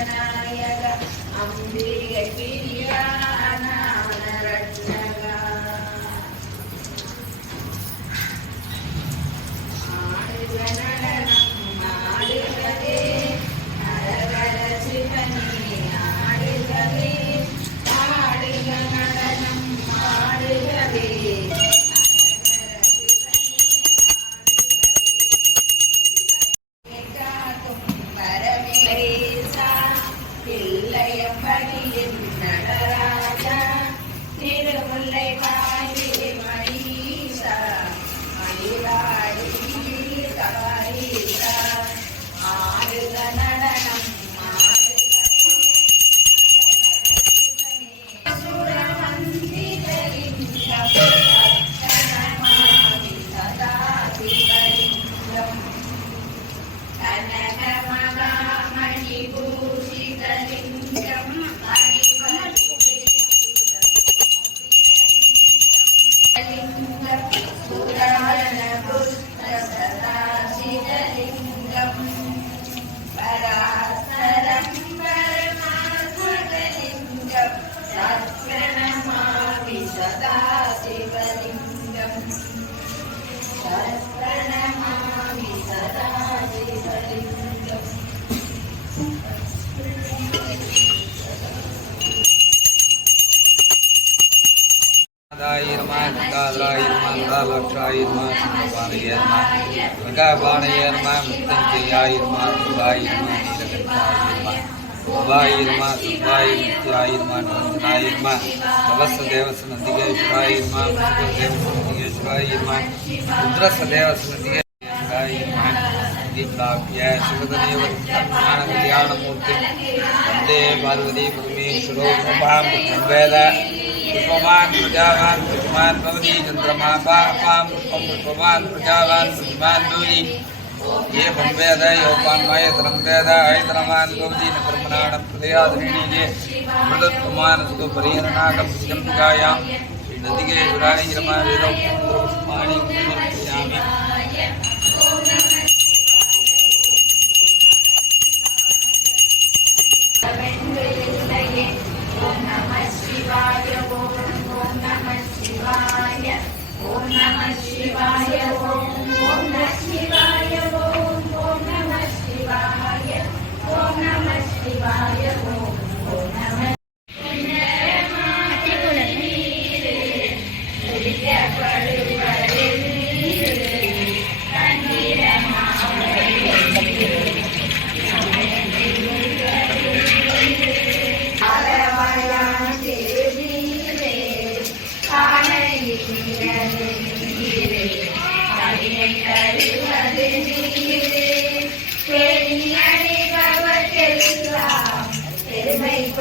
I Sanaya Ambiga Kiriya ధర్మ మణిపూషిత లింగం. ஆயிரமா காதலாயிரமா லட்சாயிரமா பானையர்மா மெகாபானையர்மா முத்தஞ்சியாயிரமா சுபாயிரமா நீலகண்டாயிரமா சுபாயிரமா சுபாயிரமா நந்தனாயிரமா கலச தேவச நந்திகேஸ்வராயிரமா முருக தேவச நந்திகேஸ்வராயிரமா ருத்ரச தேவச நந்திகேஸ்வராயிரமா தீப்ராபிய சிவதனேவ ஞான கல்யாணமூர்த்தி வந்தே பார்வதி பரமேஸ்வரோ பிரபாம் வேத पुष्पवान् प्रजावान् पुष्पवान् भवति चन्द्रमा पापां पुष्पं पुष्पवान् प्रजावान् पुष्पवान् भवति ये पं वेद योपान् मायतनं वेद ऐतरमान् भवति, न कर्मणाणं प्रदयाधरिणीये मृदत्वमान् सुतो परिहरणाकं सिजम्बिकायां श्रीनदिगे गुराणि रमा वेदोक्तं पुष्पाणि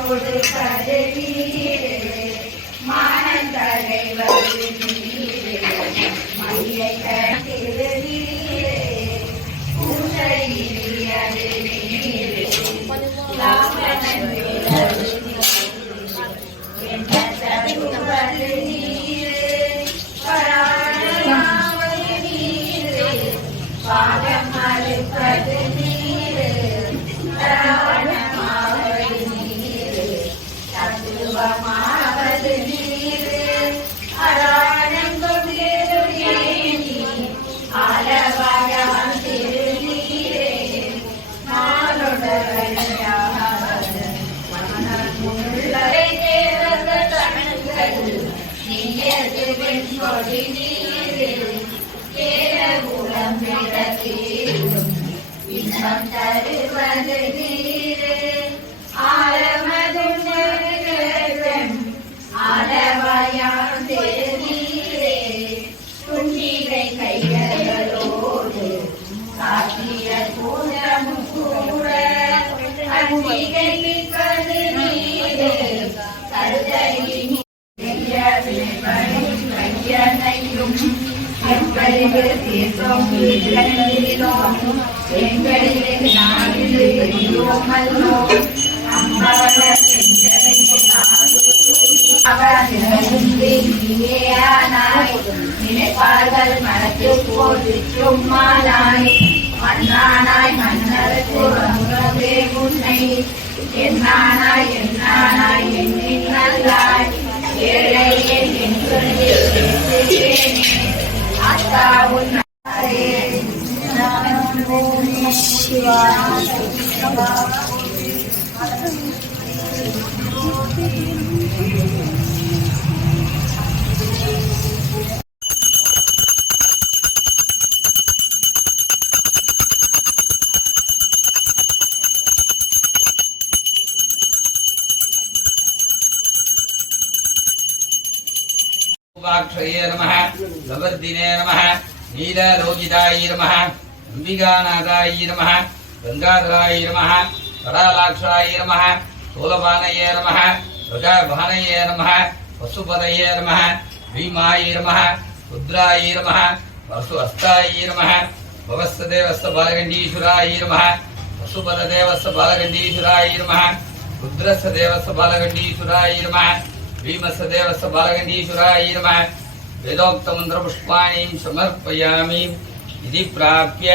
பெருமை கொடுப்பது மானந்தலை வந்து நீரே கேரகுலம் பிறக்கேடும் இன்பம் தருவது நீரே ஆரமதுண்டருகன் ஆலவாயாம் திருநீரே புன்னிகை கைகளோடு காட்டிய கூடமும் கூட அன்பிகை நிற்பது நீரே கருதையின் கையனையும் எங்களிலே தீர்த்தம் வீட்டிலும் எங்களிலே நாளிலே எரியோமல்லோ செஞ்சரை நினைப்பார்கள் மனத்து போது மன்னானாய் மன்னருக்கு உன்னை என்னானாய் என்னானாய் என்னின் நல்லாய் ஏழை नमः लवर्दिने नमः नीललोकितायै नमः அம்பிகாநாதாய நம கங்காதராய நம கடாலாட்சாய நம சூலபானயே நம பிரஜாபானயே நம பசுபதயே நம பீமாய நம ருத்ராய நம வசு அஸ்தாய நம பவஸ்தேவஸ்த பாலகண்டீஸ்வராய நம பசுபதேவஸ்த பாலகண்டீஸ்வராய நம ருத்ரஸ்த தேவஸ்த பாலகண்டீஸ்வராய நம भीमसदेवस्य बालगण्डीश्वराय नमः वेदोक्तमन्त्रपुष्पाणिं समर्पयामि ఇది ప్రాప్య